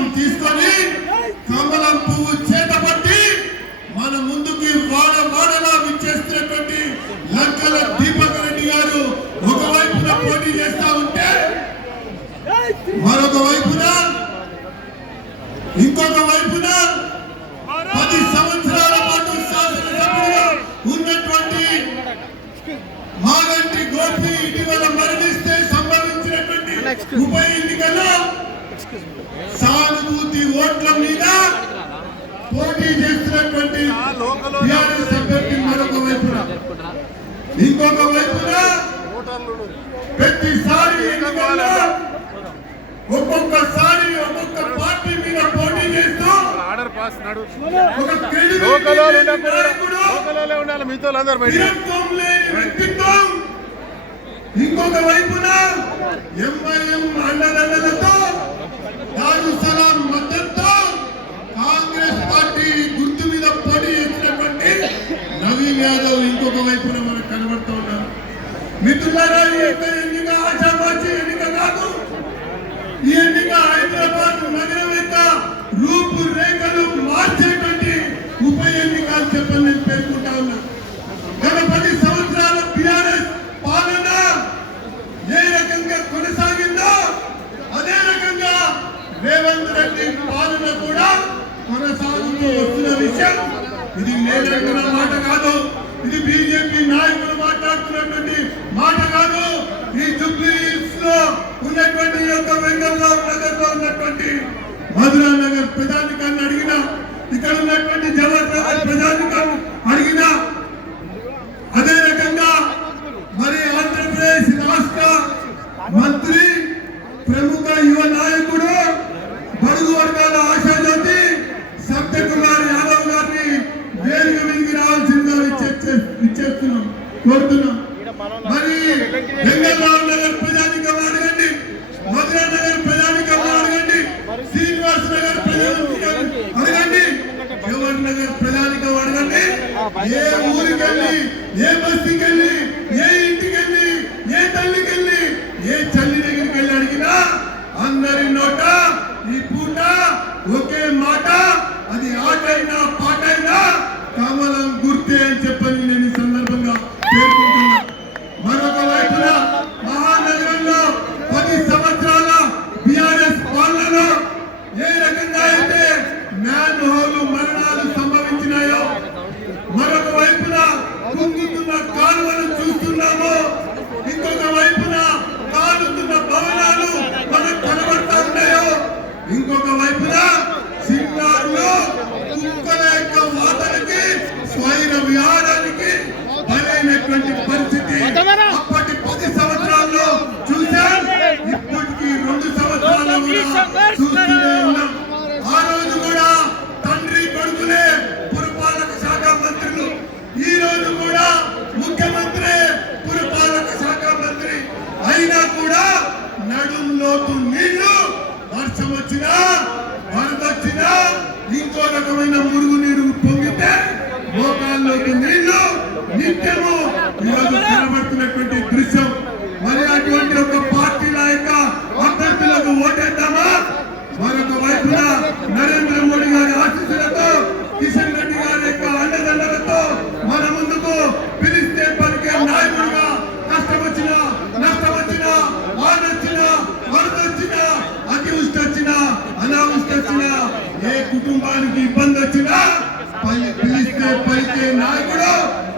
కమలం తీసుకొని కమలం పువ్వు చేతపట్టి మన ముందుకి వాడ వాడలా విచ్చేస్తున్నటువంటి లంకల దీపక్ రెడ్డి గారు ఒకవైపున పోటీ చేస్తా ఉంటే మరొక వైపున ఇంకొక వైపున పది సంవత్సరాల పాటు శాసనసభ్యుడిగా ఉన్నటువంటి మాగంటి గోపి ఇటీవల మరణిస్తే సంబంధించినటువంటి ఉప ఎన్నికల్లో సానుభూతి ఓట్ల మీద పోటీ చేస్తున్నటువంటి టిఆర్ఎస్ అభ్యర్థి మరొక వైపున. ఇంకొక వైపున ప్రతిసారి ఎన్నికల్లో ఒక్కొక్కసారి ఒక్కొక్క పార్టీ మీద పోటీ చేస్తూ ఆర్డర్ పాస్ నడు. లోకల్లో ఉండాలి మీతో అందరు వ్యక్తిత్వం. ఇంకొక వైపున ఎంఐఎం అండదండలతో తాజు మద్దతుతో కాంగ్రెస్ పార్టీ గుర్తు మీద నవీన్ యాదవ్ ఇంకొక వైపున మనకు కనబడుతూ ఉన్నారు. మిత్రులారా ఈ ఎన్నిక ఆశామాషి ఎన్నిక కాదు. ఈ ఎన్నిక హైదరాబాద్ నగరం యొక్క రూపురేఖలు మార్చేట ఉప ఎన్నిక అని చెప్పని నేను పేర్కొంటా ఉన్నా గత పది సంవత్సరాల టిఆర్ఎస్ పాలన ఏ రకంగా కొనసాగిందో అదే రకంగా రేవంత్ రెడ్డి పాలన కూడా కొనసాగుతూ వస్తున్న ఇది నేను మాట కాదు? ఇది బీజేపీ నాయకులు మాట్లాడుతున్నటువంటి మాట కాదు. ఈ జూబ్లీస్లో ఉన్నటువంటి యొక్క వెంగళరావు నగర్లో ఉన్నటువంటి మధురా నగర్ ప్రజానికాన్ని అడిగిన ఇక్కడ ఉన్నటువంటి జవహర్ నగర్ కోరుతున్నాం. మరి వెంగళరావు నగర్ ప్రజానికం అడగండి మధురా నగర్ ప్రజానికం అడగండి శ్రీనివాస్ నగర్ ప్రజానికం అడగండి జవహర్ నగర్ ప్రజానికం అడగండి ఏ ఊరికెళ్ళి ఏ బస్తీకి వెళ్ళి ఏ ఇంటికి వెళ్ళి ఏ తల్లికి వెళ్ళి ఏ చల్లి దగ్గరికి వెళ్ళి అడిగినా అందరి నోట ఈ పూట ఒకే మాట అది ఆటైనా పాటైనా కమలం గుర్తే అని చెప్పని కూడా నడుంలోతు నీళ్ళు వర్షం వచ్చినా వరద వచ్చినా ఇంకో రకమైన మురుగు నీరు పొంగితే మోకాల్లోకి నీళ్ళు నిత్యము ఈరోజు కనబడుతున్నటువంటి దృశ్యం మరి అటువంటి ఒక పార్టీల యొక్క అభ్యర్థులకు ఓటేద్దామా మరొక వైపున నరేంద్ర మోడీ గారి ఆశీస్సులతో కిషన్ రెడ్డి గారి యొక్క అండదండలతో మన ముందుకు పిలిస్తే పలికే నాయకుడిగా కష్టం వచ్చినా నష్టం వచ్చినా వాన వచ్చినా వరద వచ్చినా అతివృష్టి వచ్చినా అనావృష్టి వచ్చినా ఏ కుటుంబానికి ఇబ్బంది వచ్చినా పలి- పిలిస్తే పలికే నాయకుడు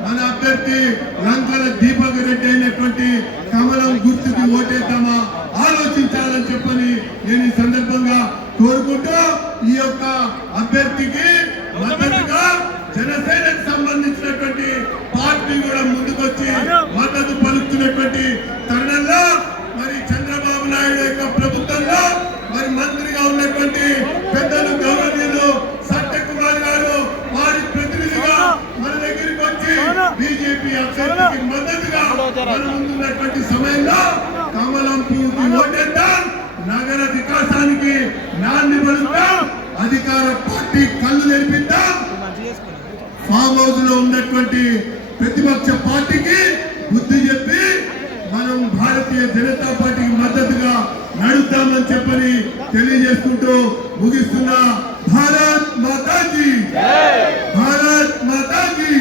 మన అభ్యర్థి లంకల దీపక్ రెడ్డి అయినటువంటి కమలం గుర్తుకి ఓటేద్దామా ఆలోచించాలని చెప్పని నేను ఈ సందర్భంగా కోరుకుంటూ ఈ యొక్క అభ్యర్థికి మద్దతుగా జనసేనకు సంబంధించినటువంటి పార్టీ కూడా ముందుకొచ్చి మద్దతు పలుకుతున్నటువంటి తరుణంలో మరి చంద్రబాబు నాయుడు యొక్క ప్రభుత్వంలో మరి మంత్రిగా ఉన్నటువంటి పెద్దలు గౌరవనీయులు సత్యకుమార్ గారు వారి ప్రతినిధిగా మన దగ్గరికి వచ్చి బీజేపీ అభ్యర్థికి మద్దతుగా మన ముందున్నటువంటి సమయంలో కమలం పూర్తి ఓటేద్దాం. నగర వికాసానికి నాంది పలుకుతాం అధికార పార్టీ కళ్ళు తెరిపిద్దాం. ఫామ్ హౌస్లో ఉన్నటువంటి ప్రతిపక్ష పార్టీకి బుద్ధి చెప్పి మనం భారతీయ జనతా పార్టీకి మద్దతుగా నడుద్దామని చెప్పని తెలియజేసుకుంటూ ముగిస్తున్నా భారత్ మాతాజీ భారత్ మాతాజీ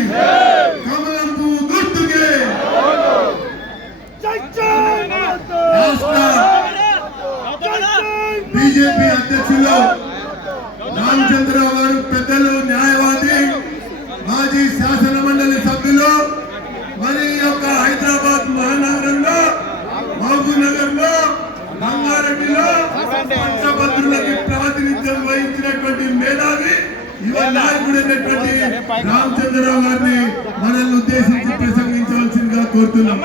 నాయకుడు అయినటువంటి రామచంద్రరావు గారిని మనల్ని ఉద్దేశించి ప్రసంగించవలసిందిగా కోరుతున్నాం.